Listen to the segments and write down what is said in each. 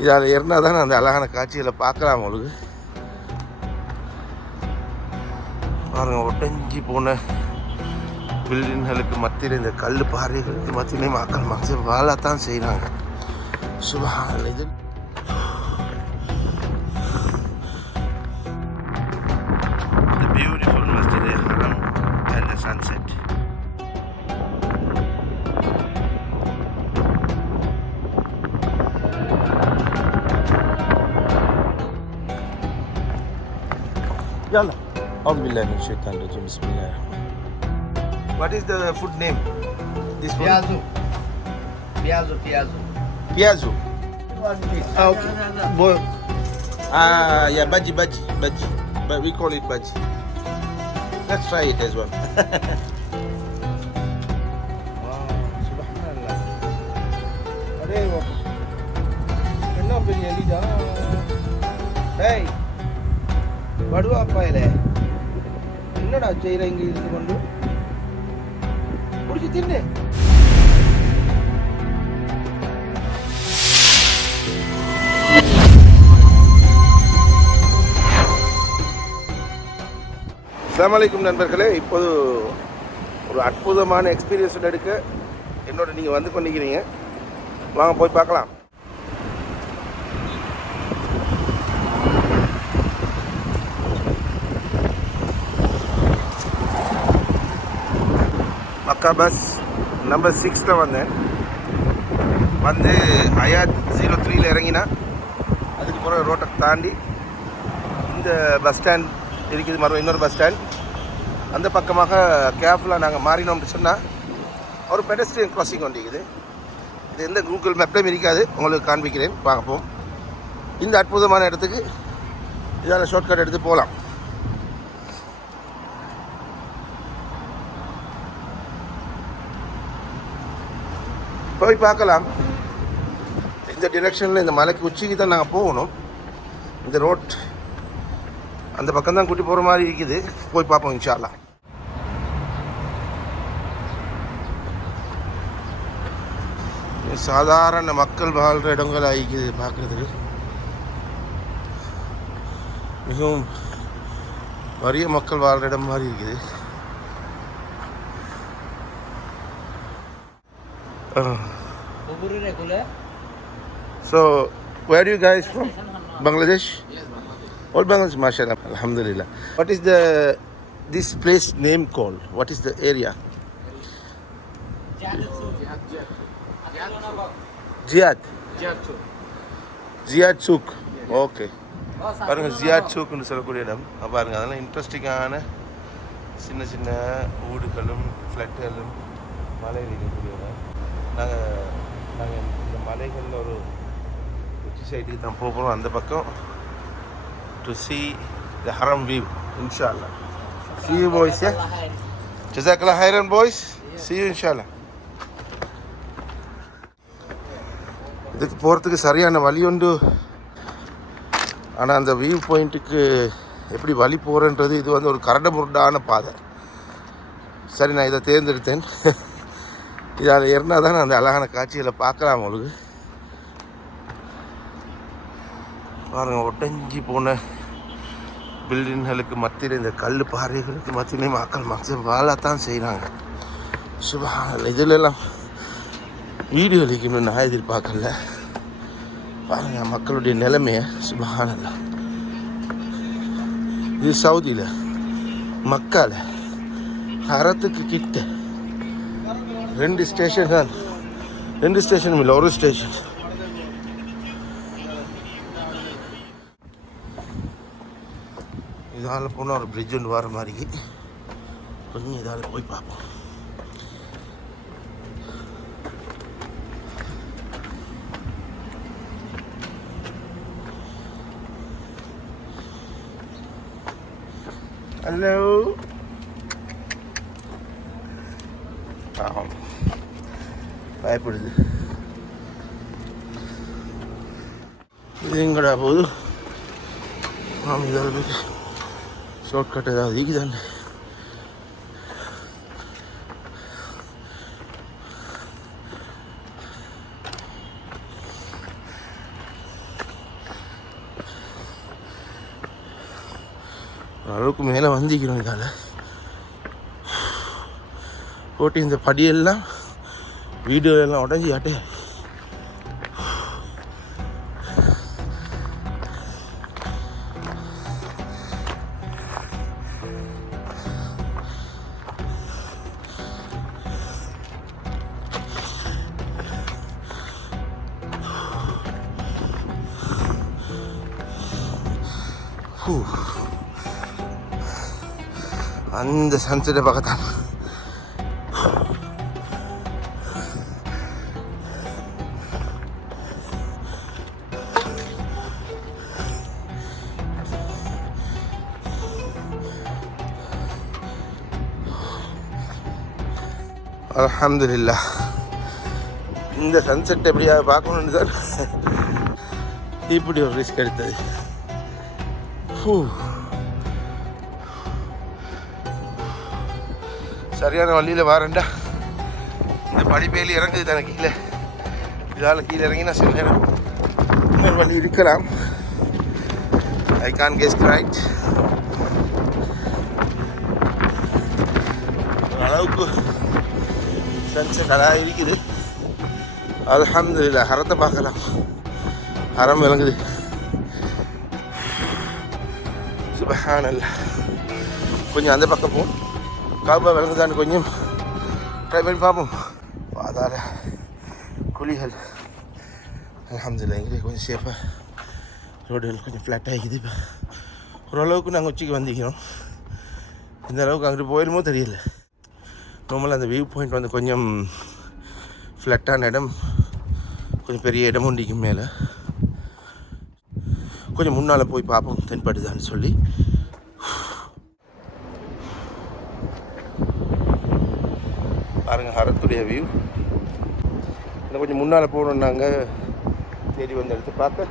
இதில் ஏறினா தான் அந்த அழகான காட்சிகளை பார்க்கலாம் உங்களுக்கு. பாருங்கள், ஒட்டஞ்சி போன பில்டிங்களுக்கு மத்தியில் இந்த கல் பாறைகளுக்கு மத்தியிலே மக்கள் வாழத்தான் செய்கிறாங்க. சுபஹான். இது the beautiful Masjid al-Haram and the sunset. Yalla. أعوذ بالله من الشيطان الرجيم. بسم الله الرحمن الرحيم. What is the food name? This food? Piazzu. Ah, okay. Yeah, baji. But we call it baji. Let's try it as well. Subhanallah. Arey wo. Enna periya lida. Hey. Vaduva payile. என்னடா செய்யற இங்க இருந்து கொண்டு புடிச்சு தின்னு. அஸ்ஸலாமு அலைக்கும் நண்பர்களே, இப்போது ஒரு அற்புதமான எக்ஸ்பீரியன்ஸ் எடுக்க என்னோட நீங்கள் வந்து கொண்டிருக்கிறீங்க. வாங்க போய் பார்க்கலாம். மக்கா பஸ் நம்பர் 6 வந்தேன். வந்து ஹயாத் 03 இறங்கினா அதுக்கு பிறகு ரோட்டை தாண்டி இந்த பஸ் ஸ்டாண்ட் இருக்குது. மறுபடியும் இன்னொரு பஸ் ஸ்டாண்ட். அந்த பக்கமாக கேஃபில் நாங்கள் மாறினோம்னு சொன்னால் ஒரு பெடஸ்ட்ரியன் கிராசிங் கொண்டிருக்குது. இது எந்த கூகுள் மேப்லையும் இருக்காது, உங்களுக்கு காண்பிக்கிறேன், பார்ப்போம். இந்த அற்புதமான இடத்துக்கு இதால் ஷார்ட்கட் எடுத்து போகலாம். போய் பார்க்கலாம். இந்த டிரெக்ஷனில் இந்த மலைக்கு உச்சிக்கு தான் நாங்கள் போகணும். இந்த ரோட் அந்த பக்கம் தான் கூட்டி போகிற மாதிரி இருக்குது. போய் பார்ப்போம் இன்ஷா அல்லாஹ். சாதாரண மக்கள் வாழ்கிற இடங்கள் ஆகிக்குது பார்க்குறதுக்கு. மிகவும் வறிய மக்கள் வாழ்கிற இடம் மாதிரி இருக்குது. So, where are you guys from? Bangladesh? Yes, Bangladesh. All Bangladesh, mashallah, alhamdulillah. What is this place name called? What is the area? Ziyad Souk. Okay. பாருங்க, ஜியாட் சூக்குன்னு சொல்லக்கூடிய இடம். பாருங்க, அதெல்லாம் இன்ட்ரெஸ்டிங்கான சின்ன சின்ன ஊடுகளும் ஃப்ளட்டுகளும் மலையில் இருக்கக்கூடிய இடம். நாங்கள் இந்த மலைகளில் ஒரு உச்சி சைட்டுக்கு தான் போகிறோம். அந்த பக்கம் to see the haram view inshallah. See you boys. Yeah, jazakallah khairan boys. See you inshallah. இதுக்கு போகிறதுக்கு சரியான வழி உண்டு. ஆனால் அந்த வியூ பாயிண்ட்டுக்கு எப்படி வழி போகிறேன்றது இது வந்து ஒரு கரடு முரடான பாதை. சரி, நான் இதை தேர்ந்தெடுத்தேன். இதில் ஏறினா தான் அந்த அழகான காட்சிகளை பார்க்கலாம் உங்களுக்கு. பாருங்கள், ஒட்டஞ்சி போன பில்டிங்களுக்கு மத்தியில் இந்த கல் பாறைகளுக்கு மத்தியிலே மக்கள் வாழத்தான் செய்கிறாங்க. சுபஹான். இதிலெல்லாம் வீடியோ அளிக்கணும்னு நான் எதிர்பார்க்கல. பாருங்கள் மக்களுடைய நிலைமையை. சுபஹானல்லாஹ். இது சவுதியில் மக்கால ஹரத்துக்கு கிட்ட 2 ஸ்டேஷன் தான். 2 ஸ்டேஷனும் இல்லை, ஒரு ஸ்டேஷன். இதால் போனால் ஒரு பிரிட்ஜ் ஒன்று வர மாதிரி கொஞ்சம் இதால் போய் பார்ப்போம். ஹலோ. பயப்படுது. இது எங்கடா போகுது? இதில் போய் ஷார்ட்கட் ஏதாவது இருக்குதானே? அளவுக்கு மேலே வந்திக்கிறோம். இதால் போட்டு இந்த படியெல்லாம் வீடியோலாம் உடஞ்சி ஆட்டே. அந்த சன்செட்டை பார்க்கத்தான். அல்ஹம்துலில்லாஹ். இந்த சன்செட் எப்படியா பார்க்கணுன்னு சார் இப்படி ஒரு ரிஸ்க் எடுத்தது. சரியான வழியில் வாரண்டா. இந்த படிப்பேலி இறங்குது தானே கீழே. இதால் கீழே இறங்கி நான் சில நேரம் இன்னொரு வழி இருக்கலாம். ஐ கான் கெஸ் ரைட். அளவுக்கு சன்செட் அழகாக இருக்குது. அல்ஹம்துலில்லாஹ். ஹரத்தை பார்க்கலாம். ஹரம் விளங்குது. சுப்ஹானல்லாஹ். கொஞ்சம் அந்த பக்கம் போகும். காபா விளங்குதான்னு கொஞ்சம் ட்ரை பண்ணி பார்ப்போம். அதால் குழிகள் அல்ஹம்துலில்லாஹ் எங்களுக்கு கொஞ்சம் சேஃபாக ரோடுகள் கொஞ்சம் ஃப்ளாட் ஆகிக்குது. இப்போ ஓரளவுக்கு நாங்கள் உச்சிக்கு வந்திக்கிறோம். இந்த அளவுக்கு அங்கிட்டு போயிடுமோ தெரியல. நார்மலாக அந்த வியூ பாயிண்ட் வந்து கொஞ்சம் ஃப்ளாட்டான இடம், கொஞ்சம் பெரிய இடம் ஒன்றிக்கும் மேலே. கொஞ்சம் முன்னால் போய் பார்ப்போம் தென்படுதான்னு சொல்லி. பாருங்கள் ஹரத்துடைய வியூ. இன்னும் கொஞ்சம் முன்னால் போகணும். நாங்கள் தேடி வந்த இடத்த பார்க்க.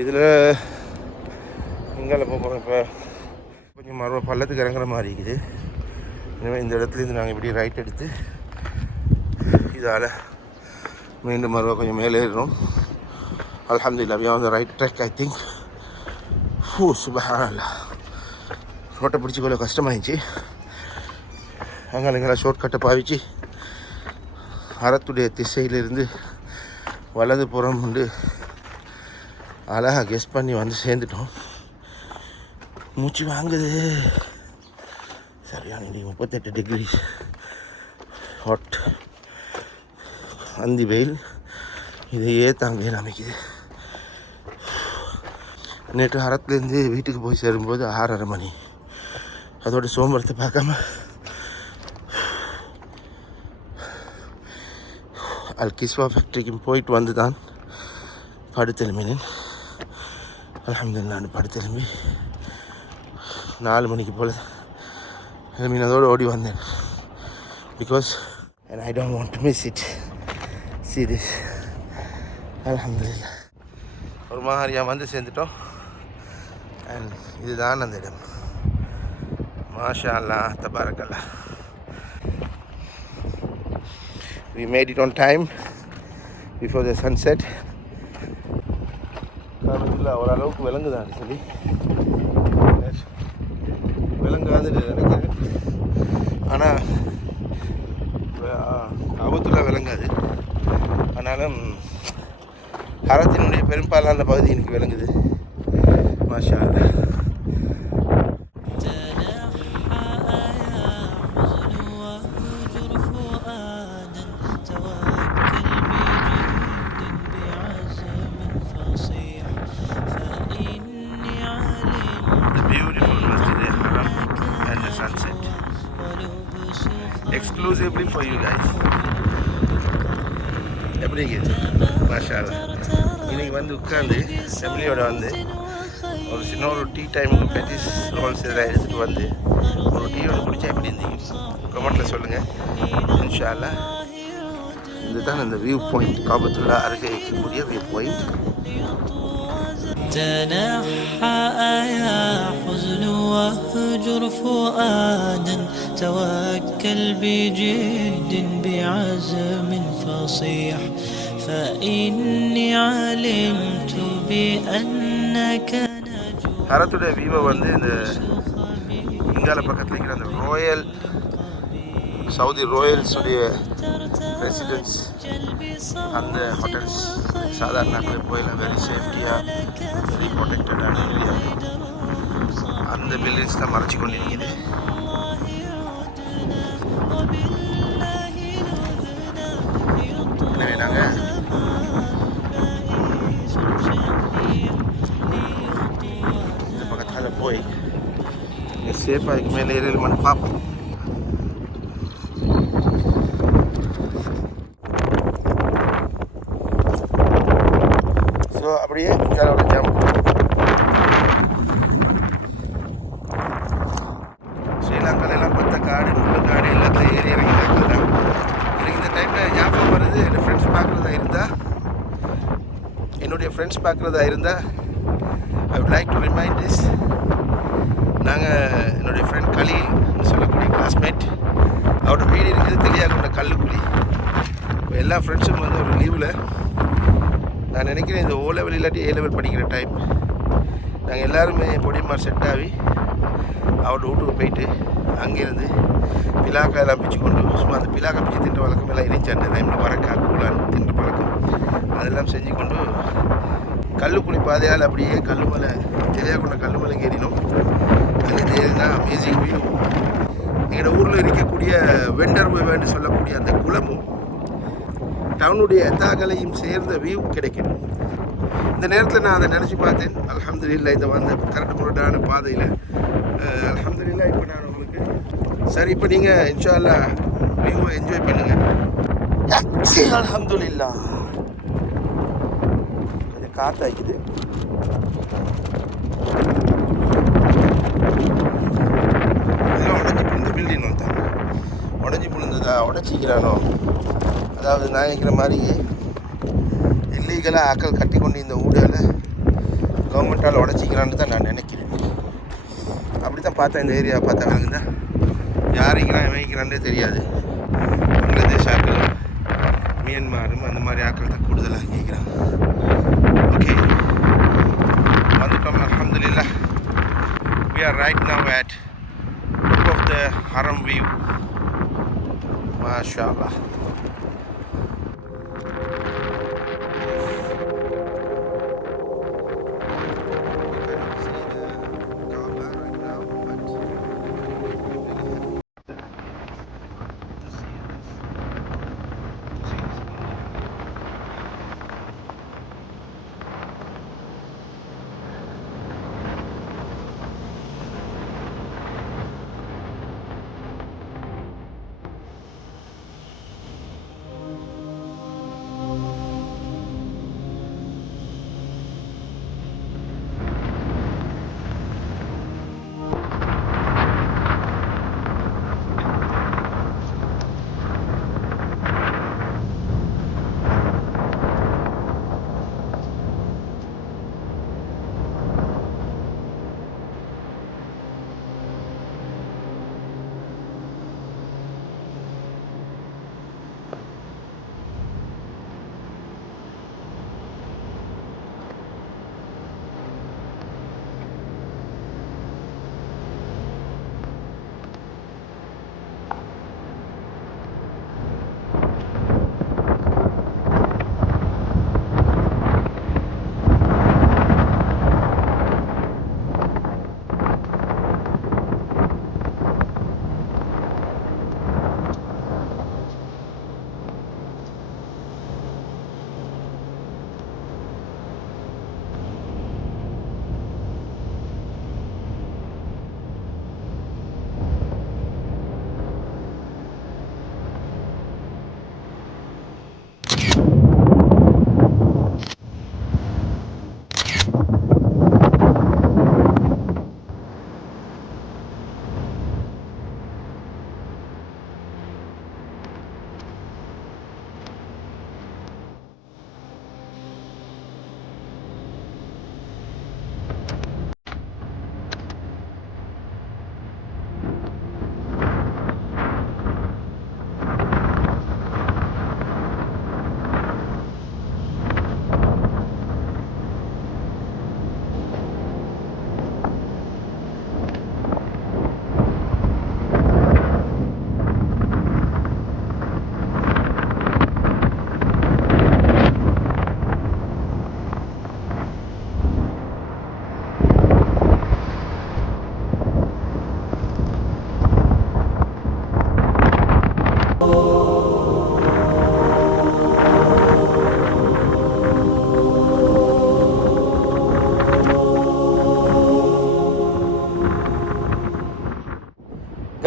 இதில் எங்கால போகிறோம். இப்போ கொஞ்சம் மறுபடியும் பள்ளத்துக்கு இறங்குற மாதிரி இருக்குது. இனிமேல் இந்த இடத்துலேருந்து நாங்கள் இப்படி ரைட் எடுத்து இதால் மீண்டும் மறுபடியும் கொஞ்சம் மேலே ஏறுறோம். அல்ஹம்துலில்லாஹ் we are on the right track I think. சுப்ஹானல்லாஹ். ரோட்டை பிடிச்சிக்கொள்ள கஷ்டமாயிடுச்சு. அங்கே ஷார்ட்கட்டை பாவிச்சு அறத்துடைய திசையிலிருந்து வலது புறம் உண்டு அழகாக கெஸ் பண்ணி வந்து சேர்ந்துட்டோம். மூச்சு வாங்குது. சரியான 38 டிகிரி ஹாட். அந்தி வெயில் இதையே தாங்க அமைக்குது. நேற்று அறத்துலேருந்து வீட்டுக்கு போய் சேரும்போது 6:30 மணி. அதோட சோம்பரத்தை பார்க்காம அல்கிஸ்வா ஃபேக்ட்ரிக்கு போயிட்டு வந்து தான் படுத்தெலும்பினேன். அல்ஹம்துலில்லாஹ் படுத்தெலும்பி 4 மணிக்கு போல் எலும்பினதோடு ஓடி வந்தேன். Because and I don't want to miss it. See this. அல்ஹம்துலில்லாஹ். ஒரு மாதிரியாக வந்து சேர்ந்துட்டோம். அண்ட் இதுதான் அந்த இடம். மாஷா அல்லாஹ் தபாரக்கல்லாஹ். We made it on time before the sunset. காரணத்தில் ஓரளவுக்கு விளங்குதான் சொல்லி விளங்காதுன்னு நினைக்கிறேன். ஆனால் ஆபத்தில் விளங்காது. ஆனாலும் ஹரத்தினுடைய பெரும்பாலான பகுதி எனக்கு விளங்குது. மாஷா அல்லாஹ். Exclusively for you guys. எப்படி இருக்குது? மாஷா அல்லாஹ். இன்னைக்கு வந்து உட்காந்து ஃபேமிலியோட வந்து ஒரு சின்ன ஒரு டீ டைமுக்கு பெட்டிஸ் ரோல்ஸ் இதெல்லாம் எடுத்துகிட்டு வந்து ஒரு டீ ஒன்று குடிச்சா எப்படி இருந்தீங்க கமெண்ட்டில் சொல்லுங்கள். இன்ஷா அல்லாஹ். இதுதான் அந்த வியூ பாயிண்ட். காபத்துல்லா அருகே இருக்கக்கூடிய வியூ பாயிண்ட். تنحى يا حزن واهجر فؤادا توكل بجد بعزم فصيح فإني علمت بأنك نجوى ஹரத்துடைய வியூவை வந்து இந்த இங்கால பக்கத்தில் இருக்கிற அந்த ராயல் சவுதி ராயல்ஸுடைய ரெசிடென்ஸ் அந்த ஹோட்டல்ஸ் சாதாரண போயில வெரி சேஃப்டியாக வெரி ப்ரொடெக்டடான ஏரியா அந்த பில்டிங்ஸ்லாம் மறைச்சி கொண்டிருக்குது. எனவே நாங்கள் இந்த பக்கத்தால் போய் இங்கே சேஃபாக இதுக்கு மேலே ஏறியலுமான்னு பார்ப்போம். ஸோ அப்படியே இங்காலோட ஜம்ப் ஸ்ரீலங்காலெல்லாம் பார்த்த காடு முள்ளு காடு எல்லாத்தையும் ஏறி இறங்கி தான் எனக்கு இந்த டைமில் ஞாபகம் வருது. என்னுடைய ஃப்ரெண்ட்ஸ் பார்க்குறதா இருந்தால் I would like to remind this. நாங்கள் என்னுடைய ஃப்ரெண்ட் கலீல்னு சொல்லக்கூடிய கிளாஸ்மேட், அவரோட வீடு இருக்குது தெரியாத கல்லுக்குழி. இப்போ எல்லா ஃப்ரெண்ட்ஸும் வந்து ஒரு லீவில் நான் நினைக்கிறேன் இந்த ஓ லெவல் இல்லாட்டி ஏ லெவல் படிக்கிற டைம் நாங்கள் எல்லாருமே பொடிமார் செட் ஆகி அவரோட வீட்டுக்கு போயிட்டு அங்கேருந்து பிலாக்காய் எல்லாம் பிச்சு கொண்டு சும்மா அந்த பிலாக்காய் பிச்சு தின்ற வழக்கம் எல்லாம் இருந்துச்சு. அந்த டைமில் வரக்கா கூலான்னு தின்ற பழக்கம் அதெல்லாம் செஞ்சு கொண்டு கல்லுக்குழி பாதையால் அப்படியே கல்லுமலை தெரியாத கல்லுமலைக்கு ஏறினோம். அங்கேருந்து ஏறினா அமேசிங் வியூ. எங்களோட ஊரில் இருக்கக்கூடிய வெண்டர்வேன்னு சொல்லக்கூடிய அந்த குளமும் டவுனுடைய எத்தாக்களையும் சேர்ந்த வியூ கிடைக்கும். இந்த நேரத்தில் நான் அதை நினச்சி பார்த்தேன். அல்ஹம்துலில்லாஹ் இந்த வந்த கரெக்ட் முரட்டான பாதையில் அல்ஹம்துலில்லாஹ் இப்போ நான் உங்களுக்கு சரி இப்போ நீங்கள் இன்ஷா அல்லாஹ் வியூவை என்ஜாய் பண்ணுங்கள். அல்ஹம்துலில்லாஹ் கொஞ்சம் காற்றாக்குது. இதெல்லாம் உடஞ்சி இந்த பில்டிங் வந்தாங்க உடஞ்சி விழுந்ததா உடச்சிக்கிறானோ, அதாவது நான் நினைக்கிற மாதிரி இல்லீகலாக ஆக்கள் கட்டி கொண்டு இந்த ஊடால் கவர்மெண்ட்டால் உடச்சிக்கிறான்னு தான் நான் நினைக்கிறேன். அப்படி தான் பார்த்தேன் இந்த ஏரியாவை பார்த்தா விளங்குதா. யாரைக்கிறான் வைக்கிறான்னே தெரியாது. பங்களாதேஷ் ஆக்கள் மியான்மாரும் அந்த மாதிரி ஆக்கள் தான் கூடுதலாக கேட்குறாங்க. ஓகே வந்துட்டோம் அல்ஹம்துலில்லாஹ். We are right now at top of the Haram view. MashaAllah.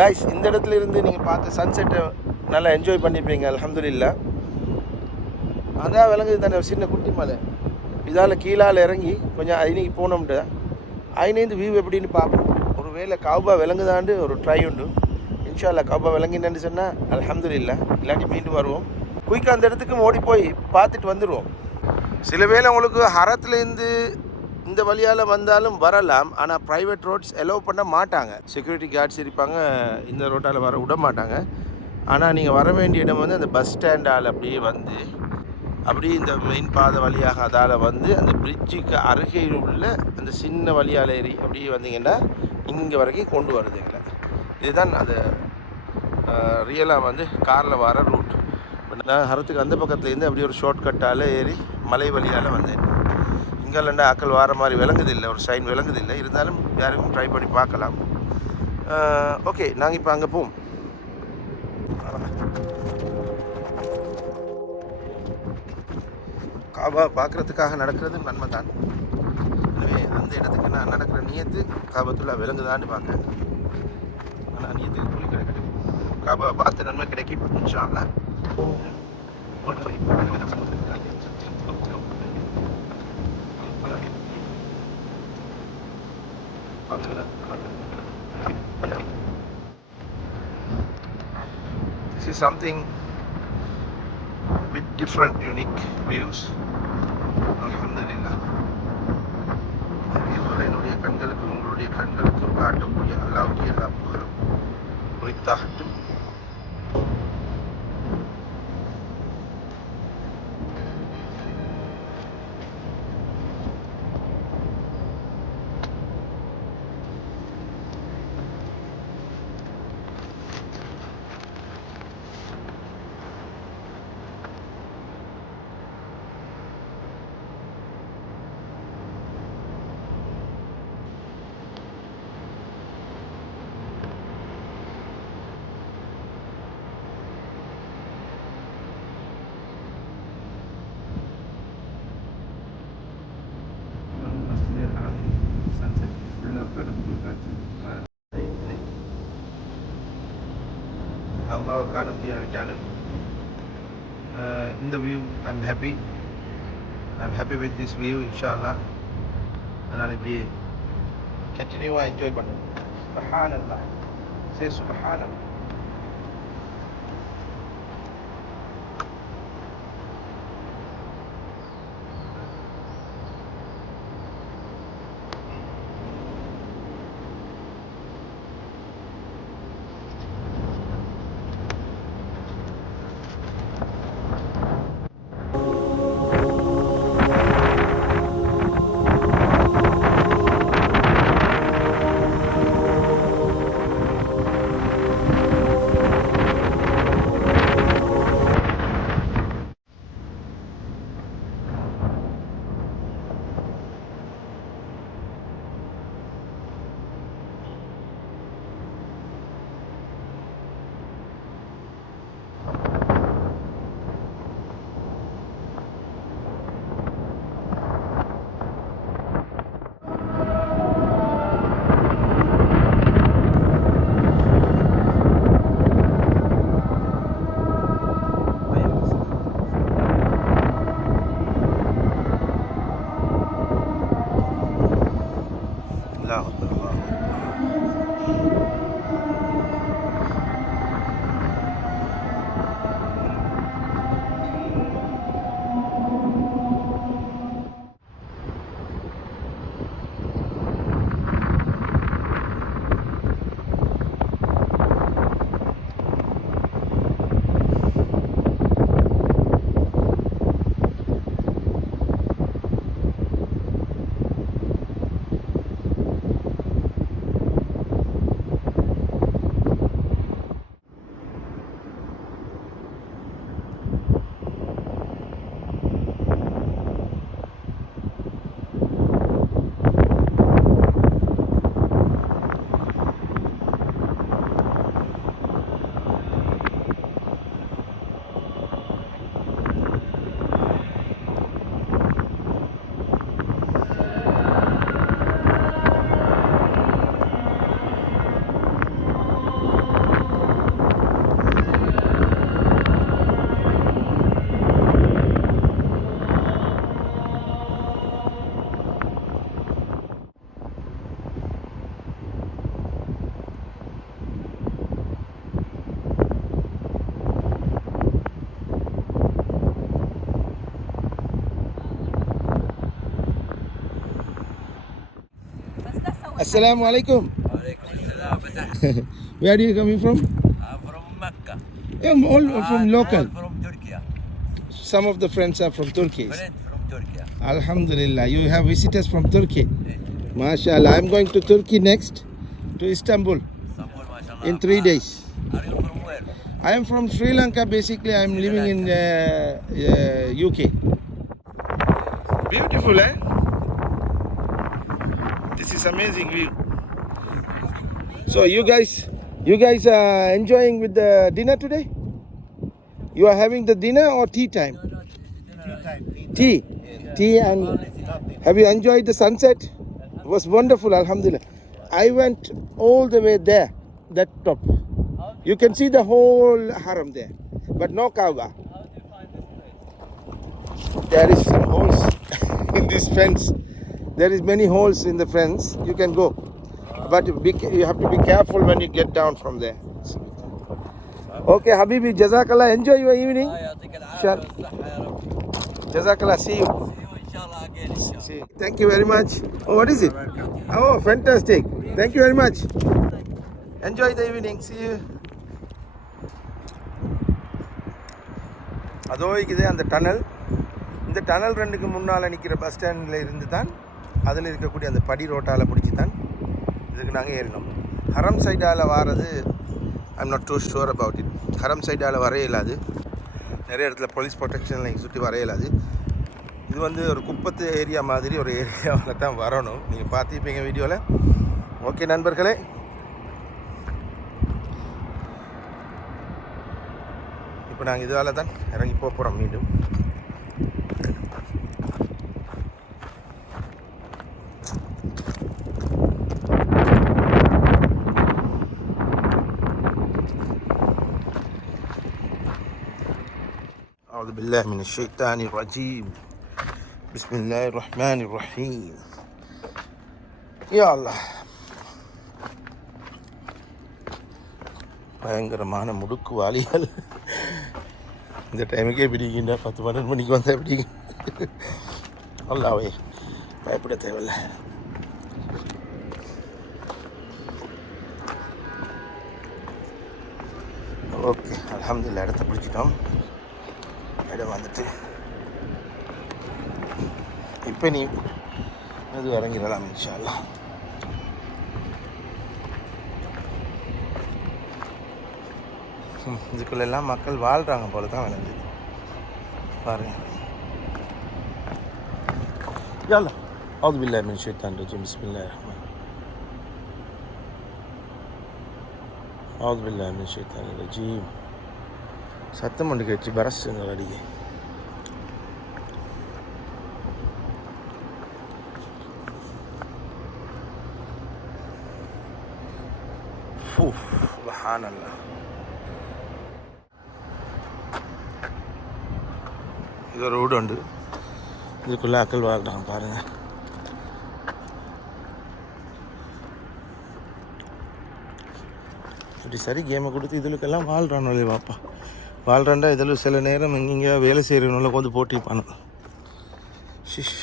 Guys, இந்த இடத்துல இருந்து நீங்கள் பார்த்து சன்செட்டை நல்லா என்ஜாய் பண்ணியிருப்பீங்க. அல்ஹம்துலில்லாஹ். அதான் விளங்குது தானே ஒரு சின்ன குட்டி மலை. இதால் கீழால் இறங்கி கொஞ்சம் ஐநீக்கு போனோம்ட்டு ஐநேந்து வியூ எப்படின்னு பார்ப்போம். ஒரு வேளை கௌபா விளங்குதாண்டு ஒரு ட்ரை உண்டு. இன்ஷா அல்லாஹ் கௌபா விளங்கினு சொன்னால் அல்ஹம்துலில்லாஹ். இல்லாட்டி மீண்டும் வருவோம். குயிக்காக அந்த இடத்துக்கு ஓடி போய் பார்த்துட்டு வந்துடுவோம். சில வேளை உங்களுக்கு ஹரத்துலேருந்து இந்த வழியால் வந்தாலும் வரலாம். ஆனால் ப்ரைவேட் ரோட்ஸ் அலோவ் பண்ண மாட்டாங்க. செக்யூரிட்டி கார்ட்ஸ் இருப்பாங்க, இந்த ரோட்டால் வர விட மாட்டாங்க. ஆனால் நீங்கள் வர வேண்டிய இடம் வந்து அந்த பஸ் ஸ்டாண்டால் அப்படியே வந்து அப்படியே இந்த மெயின் பாதை வழியாக அதால் வந்து அந்த பிரிட்ஜுக்கு அருகையில் உள்ள அந்த சின்ன வழியால் ஏறி அப்படியே வந்தீங்கன்னா இங்கே வரைக்கும் கொண்டு வருதுங்கள. இதுதான் அது ரியலாக வந்து காரில் வர ரூட். நான் ஹரத்துக்கு அந்த பக்கத்துலேருந்து அப்படியே ஒரு ஷார்ட் கட்டால் ஏறி மலை வழியால் வந்தேன். இங்கேலண்டா ஆக்கள் வர மாதிரி விளங்குதில்லை, ஒரு சைன் விளங்குதில்லை. இருந்தாலும் யாருக்கும் ட்ரை பண்ணி பார்க்கலாம். ஓகே, நாங்கள் இப்போ அங்கே போவோம். காபா பார்க்குறதுக்காக நடக்கிறது நன்மை தான். எனவே அந்த இடத்துக்கு நான் நடக்கிற நியத்து காபத்துல்லா விளங்குதான்னு பார்க்க. ஆனால் நியத்துக்கு கூலி கிடைக்கும். காபா பார்த்து நன்மை கிடைக்கும் இன்ஷா அல்லாஹ். This is something with different unique views. Alhamdulillah. என்னுடைய கண்களுக்கு உங்களுடைய கண்களுக்கு காட்டக்கூடிய அல்லாஹ்வுக்கு எல்லா புகழும் உரித்தாகட்டும். Allah kanan dia jalan. In the view, I'm happy. I'm happy with this view, inshallah. And I'll be continue to enjoy it. Subhanallah. Say Subhanallah. Assalamu alaikum. Where are you coming from? I'm from Mecca. I'm all from local. All from Turkey. Some of the friends are from Turkey. Friend from Turkey. Alhamdulillah, you have visitors from Turkey. MashaAllah, I'm going to Turkey next, to Istanbul Istanbul, mashallah. in 3 days. Are you from where? I am from Sri Lanka. Basically, I am living in UK. Beautiful, eh? This is amazing view. So you guys are enjoying with the dinner today? You are having the dinner or tea time? Tea and have you enjoyed the sunset? It was wonderful, alhamdulillah. I went all the way there, that top. You can see the whole haram there, but no Kaaba. There is some holes in this fence. There is many holes in the fence. You can go, but you have to be careful when you get down from there. Okay, Habibi, Jazakallah. Enjoy your evening. Jazakallah. See you. Inshallah again. See. Thank you very much. Oh, what is it? Oh, fantastic. Thank you very much. Enjoy the evening. See you. அதோ இருக்குது அந்த tunnel. இந்த tunnel ரெண்டுக்கு முன்னால் நிற்கிற bus ஸ்டாண்டில் இருந்து தான் அதில் இருக்கக்கூடிய அந்த படி ரோட்டால் பிடிச்சி தான் இதுக்கு நாங்கள் ஏறினோம். ஹரம் சைடால் வாரது I'm not too sure about it. ஹரம் சைடால் வர இயலாது. நிறைய இடத்துல போலீஸ் ப்ரொடெக்ஷனில் சுற்றி வர இயலாது. இது வந்து ஒரு குப்பத்து ஏரியா மாதிரி ஒரு ஏரியாவில் தான் வரணும். நீங்கள் பார்த்துப்பீங்க வீடியோவில். ஓகே நண்பர்களே, இப்போ நாங்கள் இதால் தான் இறங்கி போகிறோம் மீண்டும். أعوذ بالله من الشيطان الرجيم. بسم الله الرحمن الرحيم. يا الله. பயங்கரமான முடுக்கு வாலிகள் இந்த டைமுக்கே பிடிக்கின்ற 10-12 மணிக்கு வந்தால் பிடிக்கும். அல்லாவே பயப்பட தேவையில்ல. ஓகே, அல்ஹம்துலில்லாஹ் இடத்த பிடிச்சிட்டோம். இடம் வந்துட்டு இப்போ நீ அது இறங்கிடலாம் இன்ஷா அல்லாஹ். இதுக்குள்ளெல்லாம் மக்கள் வாழ்கிறாங்க போல தான் விளங்குது பாருங்கள். யல்லா அவுது பில்லாஹி மினஷ் ஷைத்தானிர் ரஜீம். பிஸ்மில்லாஹிர் ரஹ்மானிர் ரஹீம். அவுது பில்லாஹி மினஷ் ஷைத்தானிர் ரஜீம். சத்தம் ஒன்று கேட்டு பரசுங்க அடியே. சுப்ஹானல்லாஹ். இது ஒரு ரோடு உண்டு. இதுக்குள்ளே அக்கல் வாழ்றாங்க பாருங்கள். இப்படி சரி கேமை கொடுத்து இதுலுக்கெல்லாம் வாழ்றானே வாப்பா. வாழ்றாண்டா இதில் சில நேரம் எங்கெங்க வேலை செய்கிறவங்கள கொஞ்சம் போட்டிப்பானு. ஷிஷ்.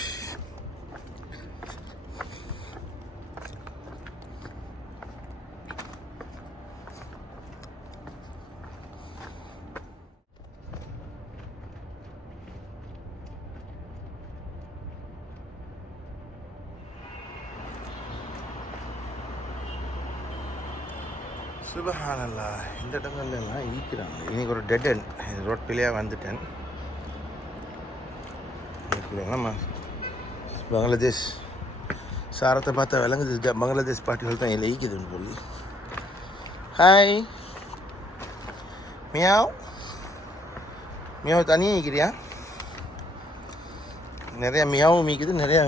சுபஹானல்லா. இந்த இடங்கள்லாம் ஈக்கிறாங்க. இன்றைக்கி ஒரு டெட் எண்ட் ரோட் பிள்ளையாக வந்துட்டேன். இதுக்குள்ளெல்லாம் பங்களாதேஷ் சாரத்தை பார்த்தா விளங்குது. பங்களாதேஷ் பாட்டிகள் தான் இதில் ஈக்குதுன்னு சொல்லி. Hi meow. மியாவ் தனியாக ஈக்கிறியா? நிறையா மியாவும் மீக்குது, நிறையா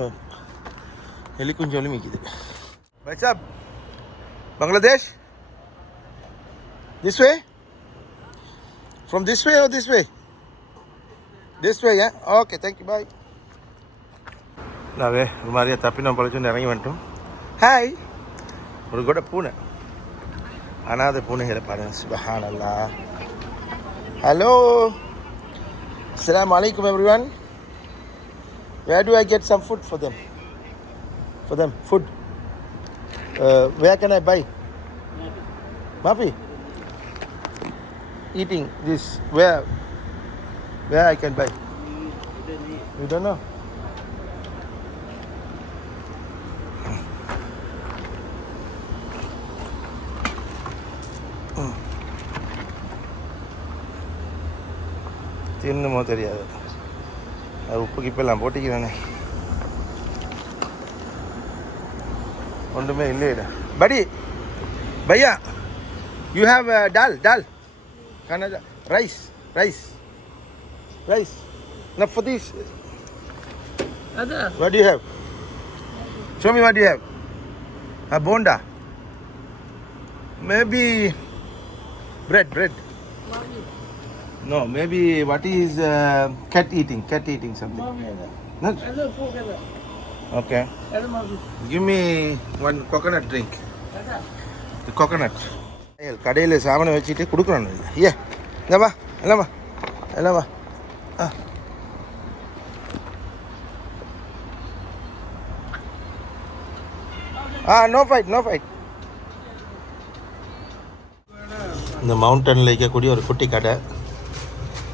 எலிக்குஞ்சோலும் மீக்குது. பைசாப் Bangladesh. This way? From this way or this way? This way, yeah? Okay, thank you, bye. நாவே ஒரு மாதிரியா தப்பி நம்ம பழச்சு இறங்கி வந்துட்டோம். ஹாய். ஒரு கூட பூனை, அனாதை பூனைகளை பாருங்க. சுப்ஹானல்லாஹ். ஹலோ, அஸ்ஸலாமு அலைக்கும் everyone. Where do I get some food for them? Food. Where can I buy? Mafi? Eating this, where I can buy? You don't know? தின்னுமோ தெரியாது. அது உப்பு கிப்பெல்லாம் போட்டிக்கிறானே. ஒன்றுமே இல்லைடா. படி பையா, you have dal Canada rice. Now for this, what do you have? Show me what you have. A bonda. Maybe bread. No, maybe what is cat eating something. Not? Okay. Give me one coconut drink. The coconut. கடையில் சாமனை வச்சுட்டு கொடுக்குறானு இல்லை. ஏ இல்லைவா no fight. இந்த மவுண்டனில் இருக்கக்கூடிய ஒரு குட்டி கடை.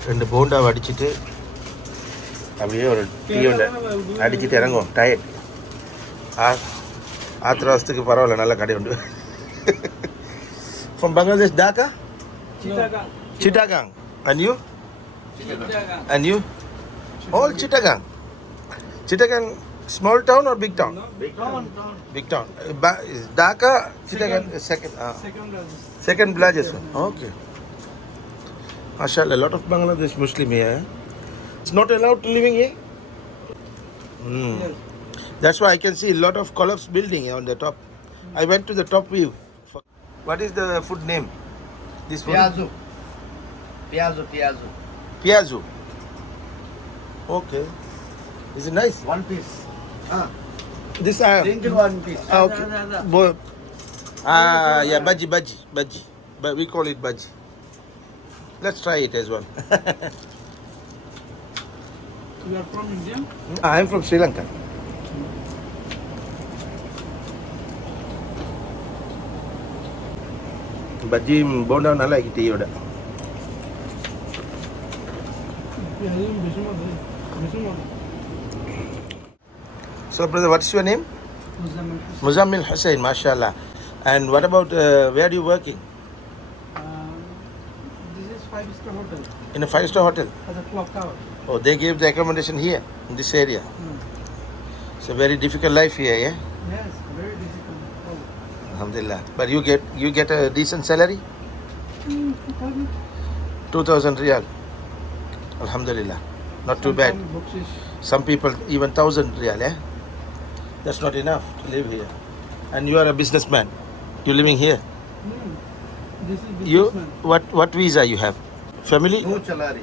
2 போண்டாவை அடிச்சுட்டு அப்படியே ஒரு டீ ஒன்று அடிச்சுட்டு இறங்குவோம். டயர்ட் ஆத்திரவசத்துக்கு பரவாயில்ல, நல்ல கடை உண்டு. From Bangladesh, Dhaka? Chittagong. And you? All Chittagong. Chittagong, small town or big town? Big town. Dhaka, Chittagong, second largest one. Okay. MashaAllah, a lot of Bangladesh Muslim here. It's not allowed to living here? Yes. That's why I can see a lot of collapsed building on the top. I went to the top view. What is the food name? This food? Piazzu. Okay. Is it nice? One piece. This Ginger one piece. okay. Yeah, bhaji. But we call it bhaji. Let's try it as well. You are from India? I am from Sri Lanka. Bajji bonda நல்லா இருக்கு டீயோட. So brother, what's your name? Muzammil Hussain, mashallah. And what about where are you working? This is 5-star hotel. In a 5-star hotel? As a clock tower. Oh, they gave the accommodation here in this area. It's a very difficult life here, yeah? Yes, very difficult. Alhamdulillah. But you get a decent salary? 2,000 riyal. Alhamdulillah. Not too bad. Some people even 1,000 riyal, eh? That's not enough to live here. And you are a businessman. You're living here. This is You businessman. what visa you have? Family? No chalari.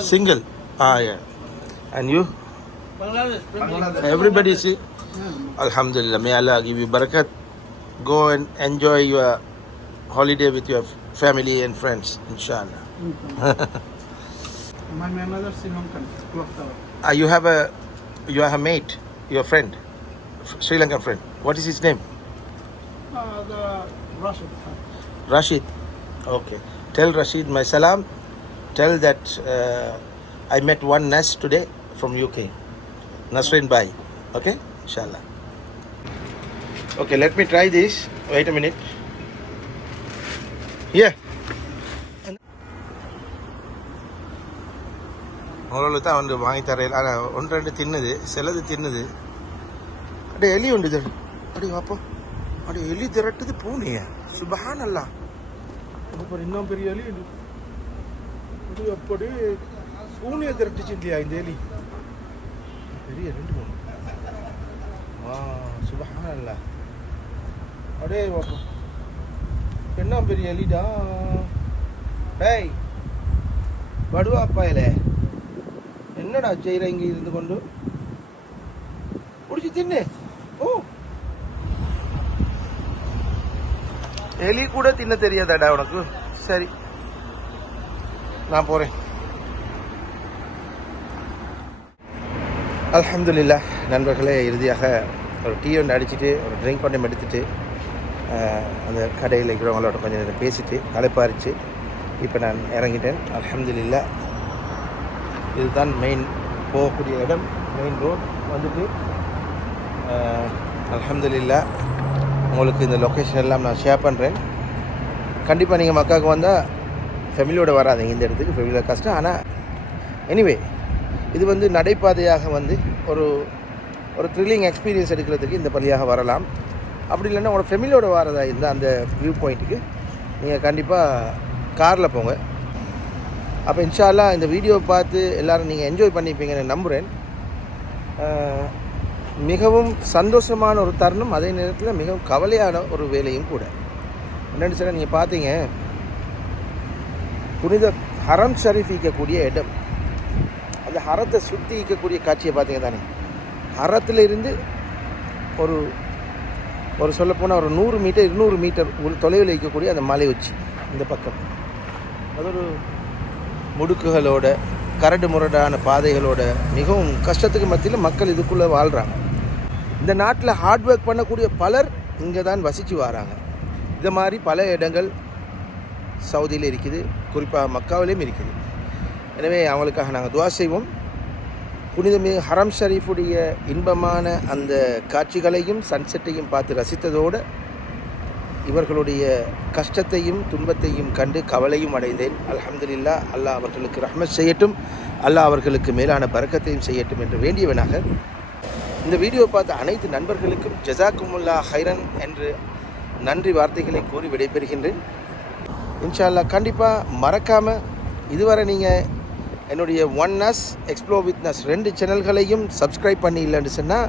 Single. Yeah. And you? Bangladesh. Everybody see? Alhamdulillah. May Allah give you barakat. Go and enjoy your holiday with your family and friends, inshallah. My mother Sri Lankan clock tower. You have a mate, your friend, Sri Lankan friend. What is his name? The Russian. Rashid. Okay. Tell Rashid my salam. Tell that I met one Nas today from UK. Nasrin Bhai. Okay? Inshallah. Okay, let me try this. Wait a minute. Here. அவ்வளோ தான் வந்து வாங்கி தரையில். ஆனால் 1-2 தின்னுது, சிலது தின்னுது. அப்படியே எலி உண்டு இது. அப்படியே வாப்போ, அப்படியே எலி திரட்டுது பூனைய. சுபஹானல்லாஹ். அப்புறம் இன்னும் பெரிய எலி இது அப்படி பூனையை திரட்டுச்சு இல்லையா இந்த எலி? பெரிய 2-3. சுபஹானல்லாஹ். அப்படியே வாப்போ, என்ன பெரிய எலிடா. டேய் படுவாப்பாயில என்னடா செய்கிற இங்கே இருந்து கொண்டு? பிடிச்சி தின்னு. ஓ, எலி கூட தின்ன தெரியாதாடா உனக்கு? சரி, நான் போகிறேன். அல்ஹம்துலில்லாஹ் நண்பர்களே, இறுதியாக ஒரு டீ ஒன்று அடிச்சுட்டு ஒரு ட்ரிங்க் ஒன்று எடுத்துட்டு அந்த கடையில் இருக்கிறவங்களோட கொஞ்சம் நேரம் பேசிட்டு களைப்பாரிச்சு இப்போ நான் இறங்கிட்டேன். அல்ஹம்துலில்லாஹ். இதுதான் மெயின் போகக்கூடிய இடம், மெயின் ரோட் வந்துட்டு. அல்ஹம்துலில்லாஹ். உங்களுக்கு இந்த லொக்கேஷன் எல்லாம் நான் ஷேர் பண்ணுறேன். கண்டிப்பாக நீங்கள் மக்காவுக்கு வந்தால் ஃபேமிலியோடு வராதிங்க இந்த இடத்துக்கு, ஃபேமிலியோட கஷ்டம். ஆனால் எனிவே இது வந்து நடைபாதையாக வந்து ஒரு த்ரில்லிங் எக்ஸ்பீரியன்ஸ் எடுக்கிறதுக்கு இந்த பள்ளியாக வரலாம். அப்படி இல்லைன்னா உங்களோட ஃபேமிலியோடு வரதா இருந்தால் அந்த வியூ பாயிண்ட்டுக்கு நீங்கள் கண்டிப்பாக காரில் போங்க. அப்போ இன்ஷா அல்லாஹ் இந்த வீடியோவை பார்த்து எல்லோரும் நீங்கள் என்ஜாய் பண்ணிப்பீங்கன்னு நம்புகிறேன். மிகவும் சந்தோஷமான ஒரு தருணம், அதே நேரத்தில் மிகவும் கவலையான ஒரு வேலையும் கூட. என்னென்னு சொன்னால் நீங்கள் பார்த்தீங்க, புனித ஹரம் ஷரீஃப் இருக்கக்கூடிய இடம், அந்த ஹரத்தை சுற்றி இருக்கக்கூடிய காட்சியை பார்த்தீங்க தானே. ஹரத்தில் இருந்து ஒரு சொல்லப்போனால் ஒரு 100 மீட்டர் 200 மீட்டர் ஒரு தொலைவில் இருக்கக்கூடிய அந்த மலை உச்சி இந்த பக்கம். அது ஒரு முடுக்குகளோட கரடு முரடான பாதைகளோட மிகவும் கஷ்டத்துக்கு மத்தியில் மக்கள் இதுக்குள்ளே வாழ்கிறாங்க. இந்த நாட்டில் ஹார்ட் ஒர்க் பண்ணக்கூடிய பலர் இங்கே தான் வசித்து வராங்க. இந்த மாதிரி பல இடங்கள் சவுதியில் இருக்குது, குறிப்பாக மக்காவிலையும் இருக்குது. எனவே அவங்களுக்காக நாங்கள் துவா செய்வோம். புனிதமிகு ஹரம் ஷரீஃபுடைய இன்பமான அந்த காட்சிகளையும் சன்செட்டையும் பார்த்து ரசித்ததோடு இவர்களுடைய கஷ்டத்தையும் துன்பத்தையும் கண்டு கவலையும் அடைந்தேன். அல்ஹம்துலில்லாஹ். அல்லாஹ் அவர்களுக்கு ரஹ்மத் செய்யட்டும், அல்லாஹ் அவர்களுக்கு மேலான பரக்கத்தையும் செய்யட்டும் என்று வேண்டியவனாக இந்த வீடியோ பார்த்த அனைத்து நண்பர்களுக்கும் ஜஸாக்குமுல்லாஹ் ஹைரன் என்று நன்றி வார்த்தைகளை கூறி விடைபெறுகின்றேன். இன்ஷா அல்லாஹ் கண்டிப்பாக மறக்காமல் இதுவரை நீங்கள் என்னுடைய ஒன் நஸ் எக்ஸ்ப்ளோர் வித் நஸ் 2 சேனல்களையும் சப்ஸ்கிரைப் பண்ணி இல்லைன்னு சொன்னால்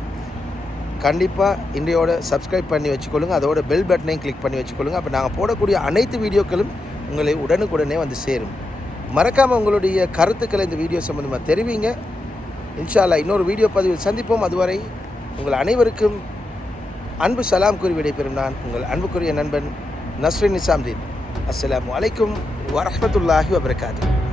கண்டிப்பாக இன்றையோட சப்ஸ்கிரைப் பண்ணி வச்சுக்கொள்ளுங்க. அதோட பெல் பட்டனையும் கிளிக் பண்ணி வச்சுக்கொள்ளுங்க. அப்போ நாங்கள் போடக்கூடிய அனைத்து வீடியோக்களும் உங்களை உடனுக்குடனே வந்து சேரும். மறக்காமல் உங்களுடைய கருத்துக்களை இந்த வீடியோ சம்மந்தமாக தெரிவிங்க. இன்ஷா அல்லாஹ் இன்னொரு வீடியோ பதிவில் சந்திப்போம். அதுவரை உங்கள் அனைவருக்கும் அன்பு சலாம் கூறி விடைபெறும் நான் உங்கள் அன்புக்குரிய நண்பன் நஸ்ரின் நிசாம்தீன். அஸ்ஸலாமு அலைக்கும் வரஹ்மத்துல்லாஹி வபரகாத்துஹு.